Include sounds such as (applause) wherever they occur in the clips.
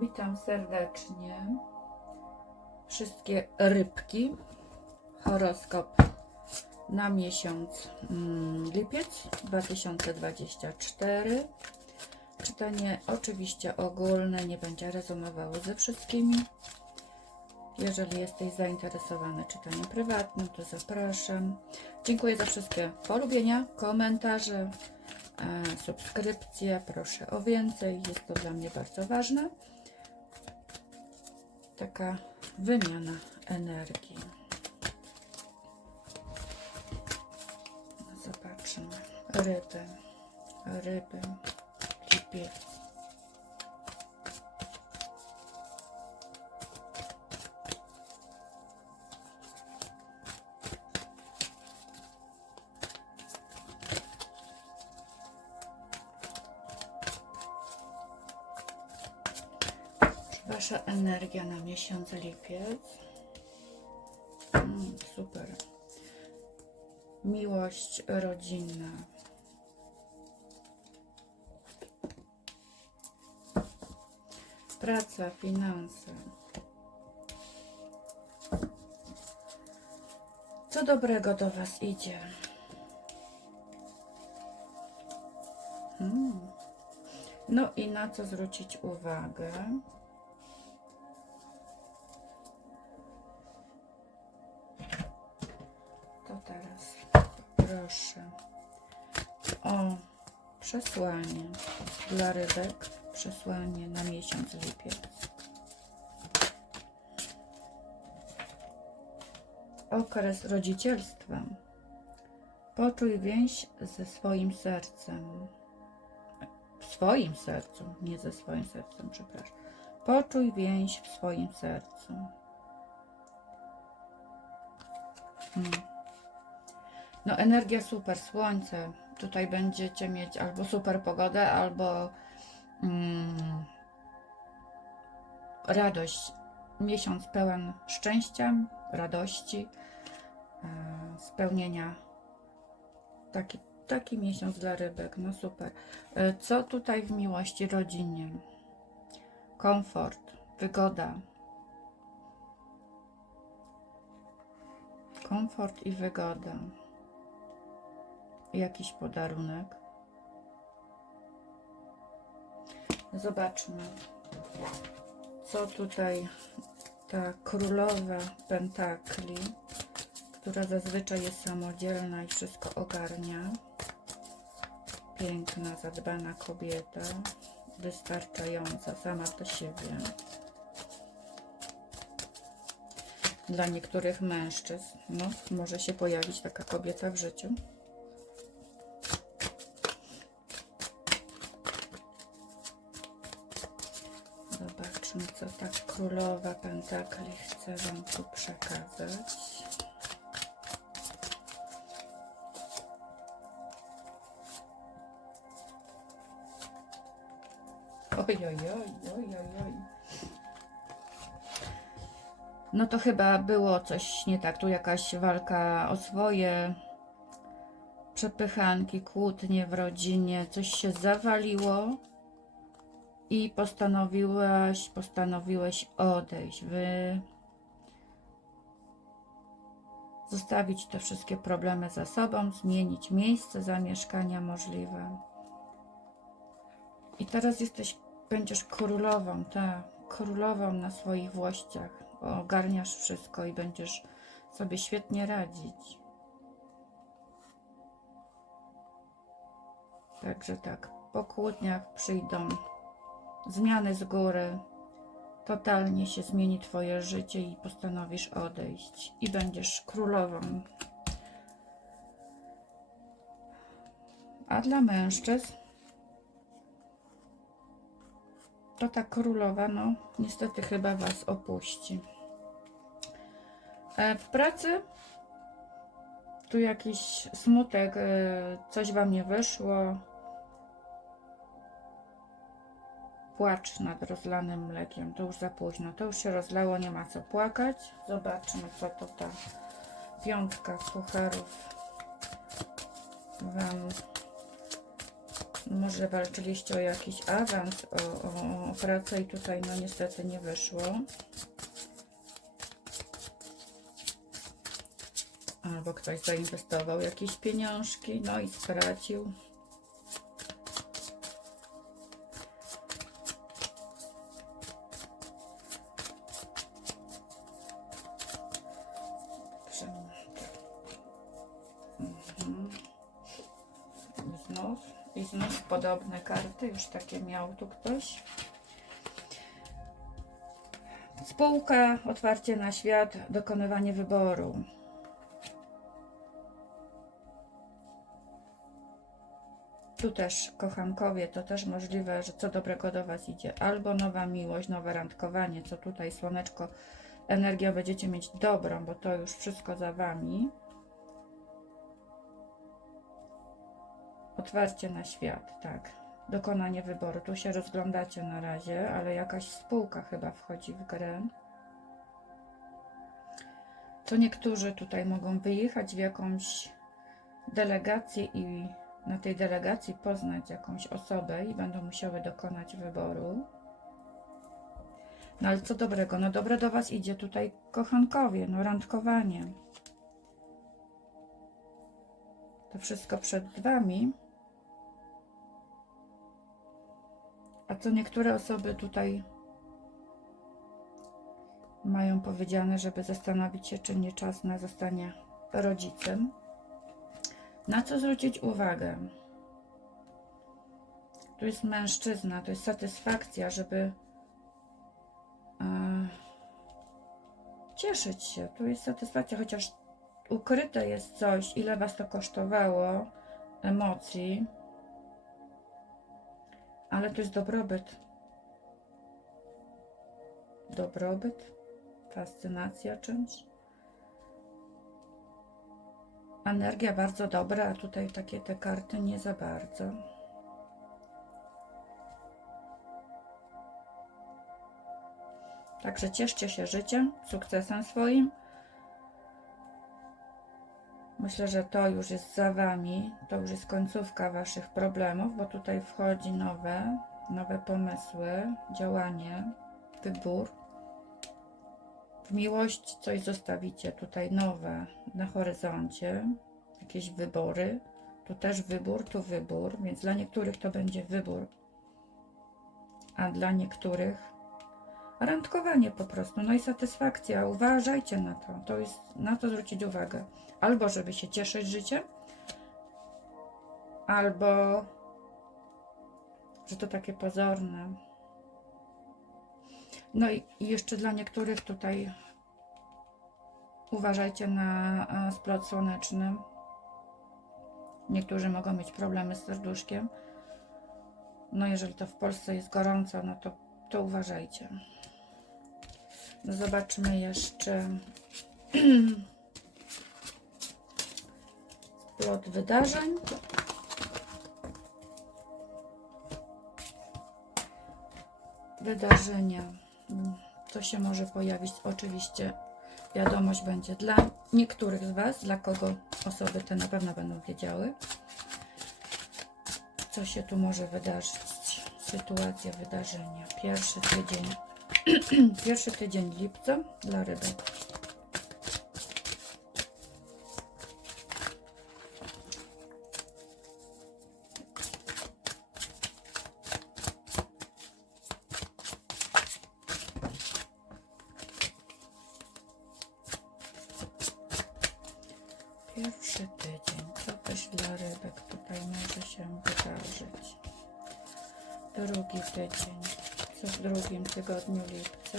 Witam serdecznie. Wszystkie rybki. Horoskop na miesiąc mm, lipiec 2024. Czytanie oczywiście ogólne, nie będzie rezonowało ze wszystkimi. Jeżeli jesteś zainteresowany czytaniem prywatnym, to zapraszam. Dziękuję za wszystkie polubienia, komentarze, e, subskrypcje. Proszę o więcej, jest to dla mnie bardzo ważne. Taka wymiana energii. Zobaczmy. Ryby, ryby, lipiec. Wasza energia na miesiąc lipiec. Mm, super. Miłość rodzinna. Praca, finanse. Co dobrego do Was idzie? Hmm. No i na co zwrócić uwagę? Proszę o przesłanie dla rybek. Przesłanie na miesiąc lipiec. Okres rodzicielstwa. Poczuj więź ze swoim sercem. W swoim sercu, nie ze swoim sercem, przepraszam. Poczuj więź w swoim sercu. Hmm. No energia super, słońce. Tutaj będziecie mieć albo super pogodę, albo mm, radość. Miesiąc pełen szczęścia, radości, e, spełnienia. Taki, taki miesiąc dla rybek, no super. E, co tutaj w miłości rodzinie? Komfort, wygoda, komfort i wygoda. Jakiś podarunek. Zobaczmy, co tutaj ta królowa pentakli, która zazwyczaj jest samodzielna i wszystko ogarnia. Piękna, zadbana kobieta, wystarczająca sama do siebie. Dla niektórych mężczyzn no, może się pojawić taka kobieta w życiu. Królowa pentakli chce Wam tu przekazać. Oj, oj, oj, oj, oj, oj. No to chyba było coś nie tak. Tu jakaś walka o swoje przepychanki, kłótnie w rodzinie, coś się zawaliło i postanowiłaś, postanowiłeś odejść. Wy zostawić te wszystkie problemy za sobą, zmienić miejsce zamieszkania możliwe. I teraz jesteś, będziesz królową, tak, królową na swoich włościach. Ogarniasz wszystko i będziesz sobie świetnie radzić. Także tak, po kłótniach przyjdą zmiany z góry. Totalnie się zmieni Twoje życie i postanowisz odejść. I będziesz królową. A dla mężczyzn to ta królowa, no niestety chyba Was opuści. E, W pracy tu jakiś smutek, e, coś Wam nie wyszło. Płacz nad rozlanym mlekiem, to już za późno. To już się rozlało, nie ma co płakać. Zobaczmy, co to ta piątka pucharów Wam Może walczyliście o jakiś awans, o, o, o pracę i tutaj no niestety nie wyszło. Albo ktoś zainwestował jakieś pieniążki, no i stracił. Dobrze. Mhm. Znów, i znów podobne karty, już takie miał tu ktoś. Spółka, otwarcie na świat, dokonywanie wyboru. Tu też, kochankowie, to też możliwe, że co dobrego do Was idzie. Albo nowa miłość, nowe randkowanie, co tutaj słoneczko, energię będziecie mieć dobrą, bo to już wszystko za Wami. Otwarcie na świat, tak. Dokonanie wyboru. Tu się rozglądacie na razie, ale jakaś spółka chyba wchodzi w grę. To niektórzy tutaj mogą wyjechać w jakąś delegację i na tej delegacji poznać jakąś osobę i będą musiały dokonać wyboru. No ale co dobrego? No dobre do Was idzie tutaj kochankowie, no randkowanie. To wszystko przed Wami. A co niektóre osoby tutaj mają powiedziane, żeby zastanowić się, czy nie czas na zostanie rodzicem. Na co zwrócić uwagę? Tu jest mężczyzna, to jest satysfakcja, żeby cieszyć się. Tu jest satysfakcja, chociaż ukryte jest coś, ile Was to kosztowało emocji, ale to jest dobrobyt. Dobrobyt, fascynacja czymś. Energia bardzo dobra, a tutaj takie te karty nie za bardzo. Także cieszcie się życiem, sukcesem swoim. Myślę, że to już jest za Wami, to już jest końcówka Waszych problemów, bo tutaj wchodzi nowe, nowe pomysły, działanie, wybór. W miłość coś zostawicie tutaj nowe na horyzoncie, jakieś wybory. Tu też wybór, tu wybór, więc dla niektórych to będzie wybór, a dla niektórych randkowanie po prostu, no i satysfakcja. Uważajcie na to, to jest na to zwrócić uwagę. Albo żeby się cieszyć życiem, albo że to takie pozorne. No i jeszcze dla niektórych tutaj uważajcie na e, splot słoneczny. Niektórzy mogą mieć problemy z serduszkiem. No jeżeli to w Polsce jest gorąco, no to, to uważajcie. No Zobaczmy jeszcze (clears throat) splot wydarzeń. Wydarzenia. Co się może pojawić? Oczywiście wiadomość będzie dla niektórych z Was, dla kogo osoby te na pewno będą wiedziały. Co się tu może wydarzyć? Sytuacja, wydarzenia. Pierwszy tydzień (clears throat) Pierwszy tydzień lipca dla rybek. Pierwszy tydzień. Co też dla rybek tutaj może się wydarzyć? Drugi tydzień. Co w drugim tygodniu lipca?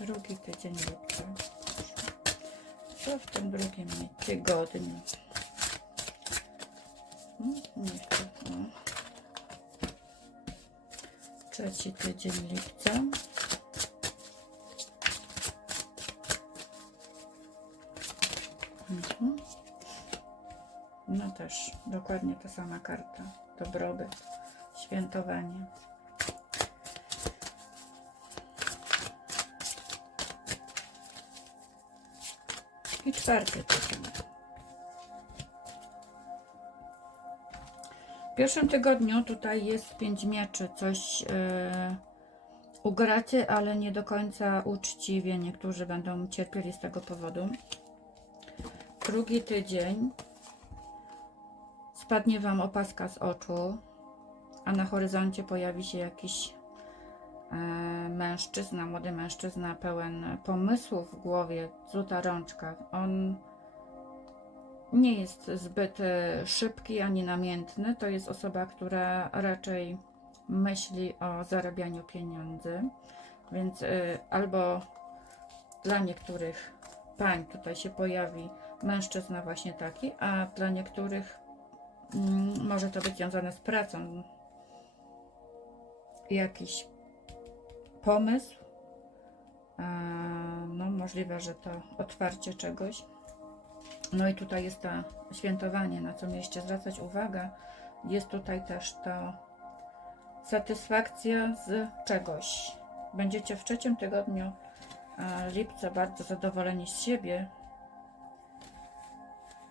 Drugi tydzień lipca. Co w tym drugim tygodniu? Trzeci tydzień lipca. też dokładnie ta sama karta. Dobrobyt, świętowanie. I czwarty tydzień. W pierwszym tygodniu tutaj jest pięć mieczy, coś yy, ugracie, ale nie do końca uczciwie. Niektórzy będą cierpieli z tego powodu. Drugi tydzień spadnie Wam opaska z oczu, a na horyzoncie pojawi się jakiś e, mężczyzna, młody mężczyzna pełen pomysłów w głowie, złota rączka. On nie jest zbyt e, szybki ani namiętny. To jest osoba, która raczej myśli o zarabianiu pieniędzy. Więc y, albo dla niektórych pań tutaj się pojawi mężczyzna właśnie taki, a dla niektórych może to być związane z pracą. Jakiś pomysł. E, No, możliwe, że to otwarcie czegoś. No i tutaj jest to świętowanie, na co mieliście zwracać uwagę. Jest tutaj też to satysfakcja z czegoś. Będziecie w trzecim tygodniu e, lipca bardzo zadowoleni z siebie.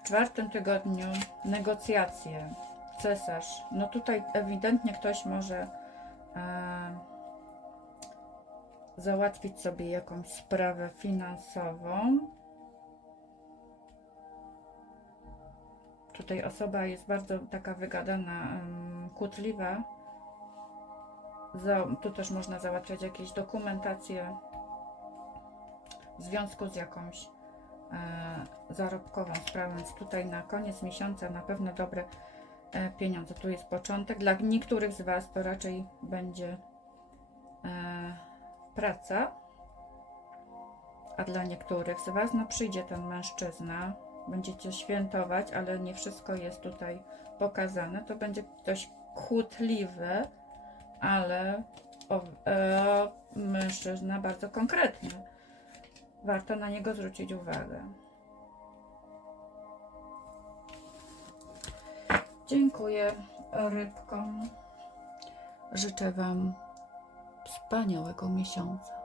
Czwartym tygodniu negocjacje, cesarz. No tutaj ewidentnie ktoś może e, załatwić sobie jakąś sprawę finansową. Tutaj osoba jest bardzo taka wygadana, kłótliwa. Za, tu też można załatwiać jakieś dokumentacje w związku z jakąś zarobkową sprawą. Więc tutaj na koniec miesiąca na pewno dobre e, pieniądze. Tu jest początek. Dla niektórych z Was to raczej będzie e, praca, a dla niektórych z Was no, przyjdzie ten mężczyzna. Będziecie świętować, ale nie wszystko jest tutaj pokazane. To będzie dość kłótliwe, ale o, e, mężczyzna bardzo konkretny. Warto na niego zwrócić uwagę. Dziękuję rybkom. Życzę Wam wspaniałego miesiąca.